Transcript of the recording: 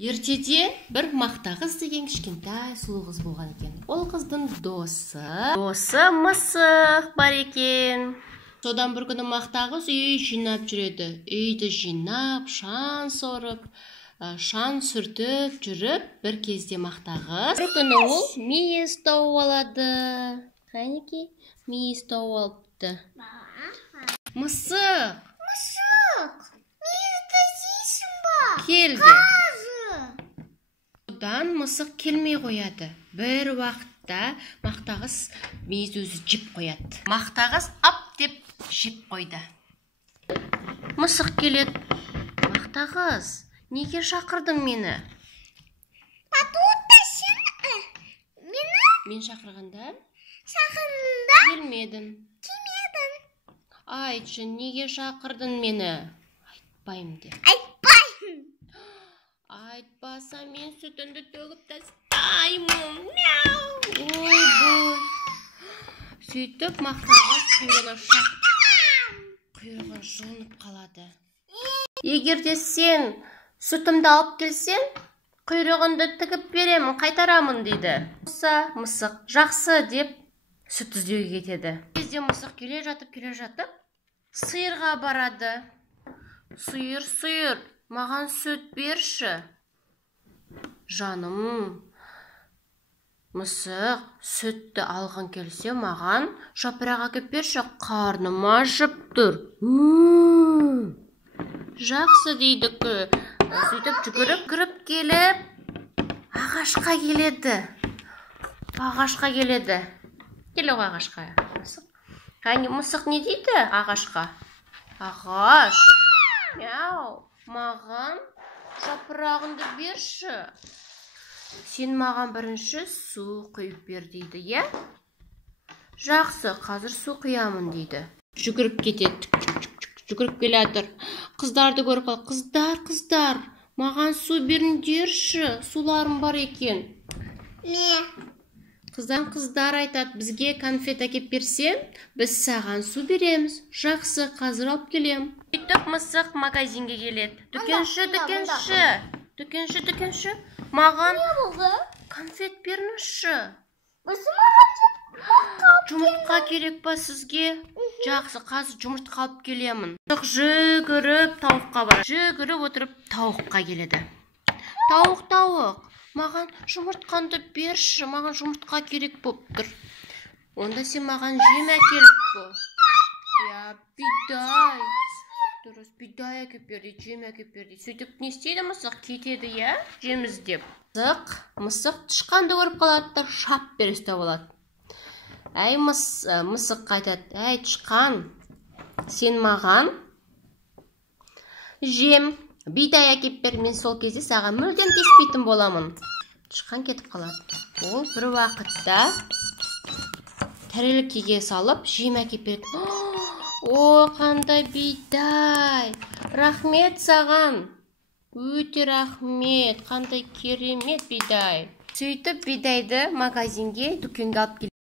Ертеде бір мақта қыз деген кішкентай сұлу қыз болған екен. Ол қыздың досы мысық бар екен. Содан бір күні мақта қыз үй жинап жүреді. Үйді жинап, шаң сорып, шаң сүртіп жүріп, бір кезде мақта қыз бір күні ол мейіз тауып алады. Қанеки, мейіз тауып алыпты. Мысық, мейізді жейсің ба? келді. Одан мысық келмей қояды. Бір уақытта мақта қыз мейіз өзі жеп қояды. Мақта қыз ап деп жеп қойды. Мысық келеді. Мақта қыз, неге шақырдың мені? Мен шақырғанда? Келмедім. Айтшы, неге шақырдың мені? Айтпайым де. Айтпаса мен сүтінді төгіп тастаймын. Ой, бұл. Сөйтіп мақта қыз құйрығын жұлынып қалады. Егер де сен сүтімді алып келсең, құйрығынды тігіп беремін, қайтарамын дейді. Мысық жақсы деп сүт іздеуге кетеді. Кезде мысық келе жатып, сиырға барады. Сиыр, маған сүт берші. Жаным, мысық, сүтті алғың келсе, маған жапырақ әкеп берші, қарным ашып тұр. Жақсы дейді. Сөйтіп жүгіріп келіп, ағашқа келеді. Келі ғой ағашқа. Мысық не дейді ағашқа? Ағаш, маған жапырағынды берші. Сен маған бірінші су құйып бер дейді, е? Жақсы, қазір су құямын дейді. Жүгіріп кетеді. Жүгіріп келатыр. Қыздарды көріп қалды. Қыздар, маған су беріңдерші, суларым бар екен. Қыздар айтады, бізге конфет әкеп берсең, біз саған су береміз. Жақсы, қазір алып келем. Сөйтіп мысық магазинге келеді. Дүкенші, маған конфет беріңізші. Жұмыртқа керек па сізге? Жақсы, қазір жұмыртқа алып келемін. Жүгіріп тауыққа барады. Жүгіріп отырып тауыққа келеді. Тауық, маған жұмыртқанды берші, маған жұмыртқа керек болып тұр. Онда сен маған жем әкеліп бұл. Бидай. Дұрыс, бидай әкеп берді, жем әкеп берді. Сөйтіп не істейді мысық? Кетеді, жем іздеп. Мысық тышқанды көріп қалады, шап бере ұстап алады. Мысық айтады, тышқан, сен маған жем, бидай әкеп бер, мен сол кезде саған мүлдем тиіспейтін боламын. Тышқан кетіп қалады. Ол бір уақытта тәрелкеге салып, жем әкеп береді. О, қандай бидай! Рахмет саған! Өте рахмет! Қандай керемет бидай! Сөйтіп бидайды магазинге, дүкенге алып келеді.